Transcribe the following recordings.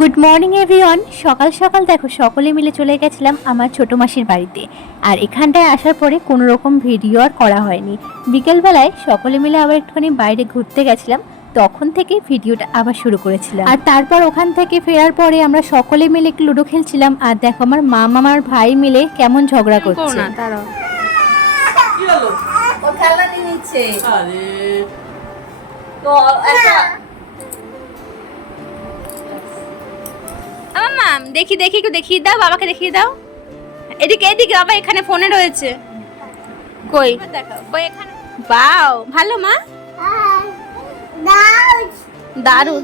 Good morning everyone সকাল সকাল দেখো সকলে মিলে চলে গেছিলাম আমার ছোটো মাসির বাড়িতে। আর এখানটায় আসার পরে কোনো রকম ভিডিও আর করা হয়নি। বিকেলবেলায় সকলে মিলে আবার একটুখানি বাইরে ঘুরতে গেছিলাম তখন থেকে ভিডিওটা আবার শুরু করেছিলাম। আর তারপর ওখান থেকে ফেরার পরে আমরা সকলে মিলে একটু লুডো খেলছিলাম আর দেখো আমার মা মামার ভাই মিলে কেমন ঝগড়া করছে। কি হলো? ও খেলনা নিচ্ছে। আরে। তো একটা দেখি দেখি একটু দেখিয়ে দাও বাবাকে দেখিয়ে দাও। এদিকে এদিকে বাবা এখানে ফোনে রয়েছে। কই? দেখাও। কই এখানে? বাও ভালো মা? দারুণ।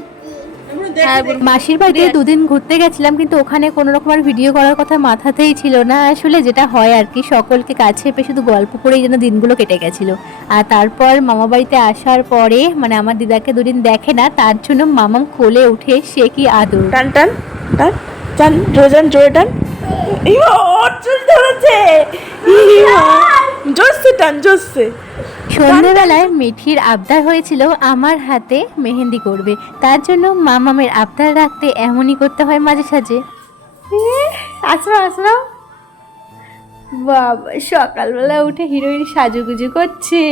হ্যাঁ, মাসির বাড়িতে দুদিন ঘুরতে গেছিলাম কিন্তু ওখানে কোনো রকম আর ভিডিও করার কথা মাথাতেই ছিল না। আসলে যেটা হয় আর কি সকলকে কাছে পেয়ে শুধু গল্প করেই যেন দিনগুলো কেটে গেছিল। আর তারপর মামা বাড়িতে আসার পরে মানে আমার দিদাকে দুদিন দেখে না তার জন্য মামাম কোলে উঠে সে কি আদর। টান টান টান। টান জোরে টান জোরে টান। চুল ধরেছে। জোরসে টান জোরসে। সন্ধ্যেবেলায় মিঠির আবদার হয়েছিল আমার হাতে মেহেন্দি করবে। তার জন্য মামামের আবদার রাখতে এমনই করতে হয় মাঝে সাঝে। আসো আসো। বাবা সকালবেলা উঠে হিরোইন সাজুগুজু করছে।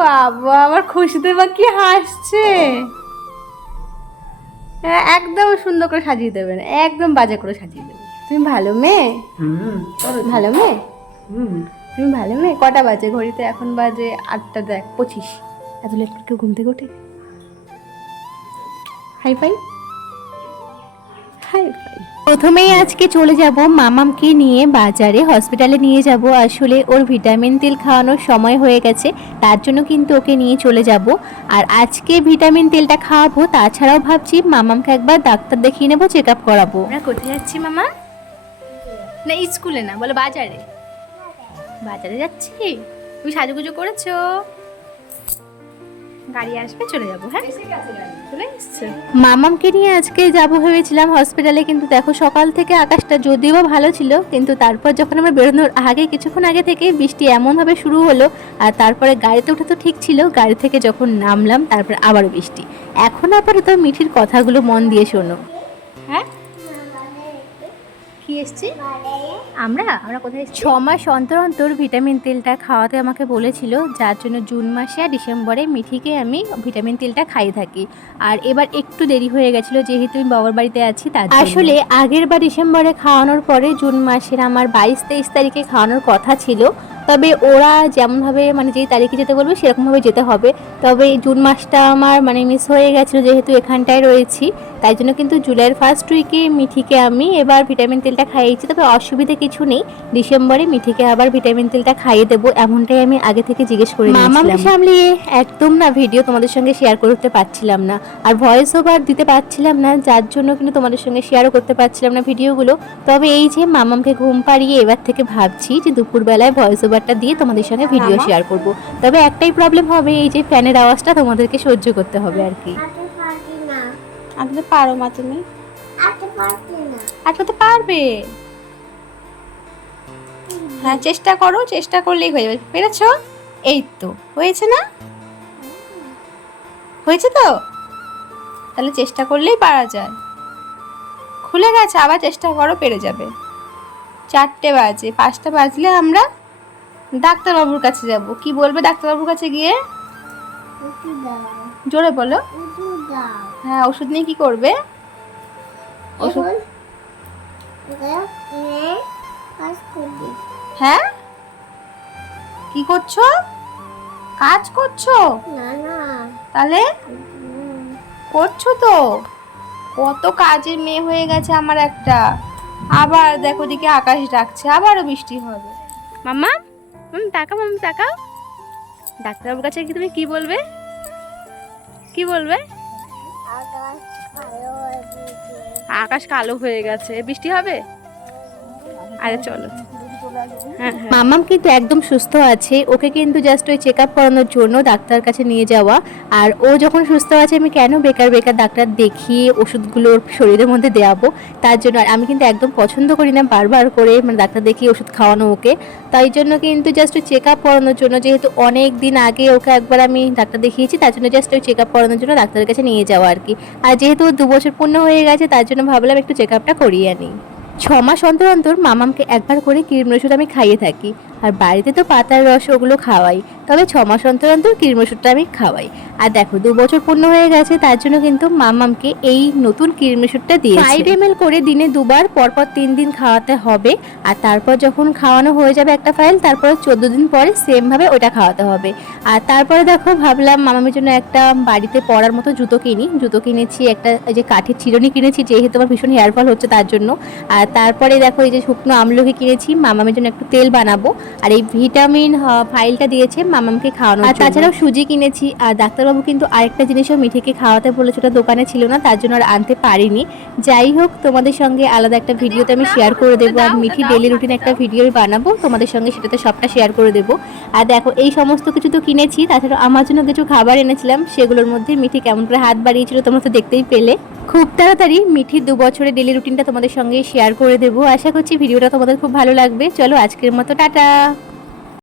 বাবা আমার খুশিতে বা কি হাসছে? একদম সুন্দর করে সাজিয়ে দেবেন একদম বাজে করে সাজিয়ে দেবেন। তুমি ভালো মেয়ে? ভালো মেয়ে? হুম। তুমি ভালো মেয়ে? কটা বাজে? ঘড়িতে এখন বাজে আটটা দেখ পঁচিশ। এত লেট করে কেউ ঘুম থেকে ওঠে? হাই ফাই হাই ফাই প্রথমেই আজকে চলে যাব মামামকে নিয়ে বাজারে, হসপিটালে নিয়ে যাব। আসলে ওর ভিটামিন তেল খাওয়ানোর সময় হয়ে গেছে, তার জন্য কিন্তু ওকে নিয়ে চলে যাব। আর আজকে ভিটামিন তেলটা খাওয়াবো, তাছাড়াও ভাবছি মামামকে একবার ডাক্তার দেখিয়ে নেব চেক আপ করাবো। আমরা কোথায় যাচ্ছি, মামা? না, স্কুলে না, বলো বাজারে। বাজারে যাচ্ছি? তুমি সাজুগুজু করেছ? গাড়ি আসবে, চলে যাব হ্যাঁ? চলে এসছো? মামামকে নিয়ে আজকে যাব ভেবেছিলাম হসপিটালে কিন্তু দেখো সকাল থেকে আকাশটা যদিও ভালো ছিল কিন্তু তারপর যখন আমরা বেরোনোর আগে কিছুক্ষণ আগে থেকে বৃষ্টি এমনভাবে শুরু হলো আর তারপরে গাড়িতে উঠে তো ঠিক ছিল গাড়ি থেকে যখন নামলাম তারপর আবার বৃষ্টি। এখন আপাতত মিঠির কথাগুলো মন দিয়ে শোনো। হ্যাঁ? কি এসছি? আমরা? আমরা কোথায় ছ মাস অন্তর অন্তর ভিটামিন তেলটা খাওয়াতে আমাকে বলেছিল যার জন্য জুন মাসে আর ডিসেম্বরে মিঠিকে আমি ভিটামিন তেলটা খাই থাকি। আর এবার একটু দেরি হয়ে গেছিল যেহেতু আমি বাবার বাড়িতে আছি তার আসলে আগের বার ডিসেম্বরে খাওয়ানোর পরে জুন মাসের আমার বাইশ তেইশ তারিখে খাওয়ানোর কথা ছিল তবে ওরা যেমনভাবে মানে যেই তারিখে যেতে বলবে সেরকমভাবে যেতে হবে। তবে জুন মাসটা আমার মানে মিস হয়ে গেছিল যেহেতু এখানটায় রয়েছি। তাই জন্য কিন্তু জুলাইয়ের ফার্স্ট উইকে মিঠিকে আমি এবার ভিটামিন তেলটা খাইয়েছি। তবে অসুবিধা কিছু নেই ডিসেম্বরে মিঠিকে আবার ভিটামিন তেলটা খাইয়ে দেবো এমনটাই আমি আগে থেকে জিজ্ঞেস করে মামাকে সামলিয়ে একদম না ভিডিও তোমাদের সঙ্গে শেয়ার করতে পারছিলাম না। আর ভয়েস ওভার দিতে পারছিলাম না যার জন্য কিন্তু তোমাদের সঙ্গে শেয়ারও করতে পারছিলাম না ভিডিওগুলো তবে এই যে মামামকে ঘুম পাড়িয়ে এবার থেকে ভাবছি যে দুপুরবেলায় ভয়েস ওভারটা দিয়ে তোমাদের সঙ্গে ভিডিও শেয়ার করব। তবে একটাই প্রবলেম হবে এই যে ফ্যানের আওয়াজটা তোমাদেরকে সহ্য করতে হবে আর কি। আঁকতে পারো মা তুমি? আঁকতে পারবে। হ্যাঁ চেষ্টা করো চেষ্টা করলেই হয়ে যাবে। পেরেছ? এই তো হয়েছে না? হয়েছে তো? তাহলে চেষ্টা করলেই পারা যায়। খুলে গেছে আবার চেষ্টা করো পেরে যাবে। চারটে বাজে পাঁচটা বাজলে আমরা ডাক্তারবাবুর কাছে যাব। কি বলবে ডাক্তারবাবুর কাছে গিয়ে? জোরে বলো। হ্যাঁ ওষুধ নিয়ে কি করবে? ওষুধ হ্যাঁ? কি করছ? কাজ করছ? তাহলে করছ তো। কত কাজের মেয়ে হয়ে গেছে আমার একটা। আবার দেখো দিকে আকাশ ডাকছে, আবারও বৃষ্টি হবে। মাম্মা? মাম তাকাও মাম, তাকাও। ডাক্তারবাবুর কাছে কি তুমি কি বলবে? কি বলবে? আকাশ কালো হয়ে গেছে। বৃষ্টি হবে? আরে চলো। মামাম কিন্তু একদম সুস্থ আছে। ওকে কিন্তু জাস্ট ওই চেক আপ করানোর জন্য ডাক্তার কাছে নিয়ে যাওয়া। আর ও যখন সুস্থ আছে, আমি কেন বেকার বেকার ডাক্তার দেখিয়ে ওষুধগুলো ওর শরীরের মধ্যে দেওয়াবো তার জন্য আর আমি কিন্তু একদম পছন্দ করি না, বারবার করে মানে ডাক্তার দেখিয়ে ওষুধ খাওয়ানো ওকে। তাই জন্য কিন্তু জাস্ট ওই চেক আপ করানোর জন্য, যেহেতু অনেক দিন আগে ওকে একবার আমি ডাক্তার দেখিয়েছি, তার জন্য জাস্ট ওই চেক আপ করানোর জন্য ডাক্তারের কাছে নিয়ে যাওয়া আর কি। আর যেহেতু দু বছর পূর্ণ হয়ে গেছে, তার জন্য ভাবলাম একটু চেক আপটা করিয়ে আনি। ছ মাস অন্তর অন্তর মামামকে একবার করে কিরম ওষুধ আমি খাইয়ে থাকি। আর বাড়িতে তো পাতার রস ওগুলো খাওয়াই, তবে ছ মাস অন্তর অন্তর কিরম ওষুধটা আমি খাওয়াই। আর দেখো, দু বছর পূর্ণ হয়ে গেছে, তার জন্য কিন্তু মামামকে এই নতুন কিরম ওষুধটা দিয়ে ফাইভ এম করে দিনে দুবার, পরপর তিন দিন খাওয়াতে হবে। আর তারপর যখন খাওয়ানো হয়ে যাবে একটা ফাইল তারপর চোদ্দ দিন পরে সেমভাবে ওটা খাওয়াতে হবে। আর তারপরে দেখো, ভাবলাম মামামের জন্য একটা বাড়িতে পরার মতো জুতো কিনি। জুতো কিনেছি, একটা যে কাঠের চিরুনি কিনেছি, যেহেতু আমার ভীষণ হেয়ার ফল হচ্ছে তার জন্য। আর তারপরে দেখো এই যে শুকনো আমলকি কিনেছি মামামের জন্য একটু তেল বানাবো। আর এই ভিটামিন ফাইলটা দিয়েছে মামামকে খাওয়ানো আর তাছাড়াও সুজি কিনেছি। আর ডাক্তারবাবু কিন্তু আরেকটা জিনিসও মিঠিকে খাওয়াতে বলেছে ওটা দোকানে ছিল না তার জন্য আর আনতে পারিনি। যাই হোক তোমাদের সঙ্গে আলাদা একটা ভিডিওতে আমি শেয়ার করে দেবো। আর মিঠি ডেলি রুটিন একটা ভিডিও বানাবো তোমাদের সঙ্গে সেটাতে সবটা শেয়ার করে দেবো। আর দেখো এই সমস্ত কিছু তো কিনেছি তাছাড়া আমার জন্য কিছু খাবার এনেছিলাম সেগুলোর মধ্যে মিঠি কেমন করে হাত বাড়িয়েছিল তোমরা তো দেখতেই পেলে। খুব তাড়াতাড়ি মিঠির দু বছরের ডেলি রুটিনটা তোমাদের সঙ্গে শেয়ার করে দেবো। আশা করছি ভিডিওটা তোমাদের খুব ভালো লাগবে। চলো আজকের মতো টাটা!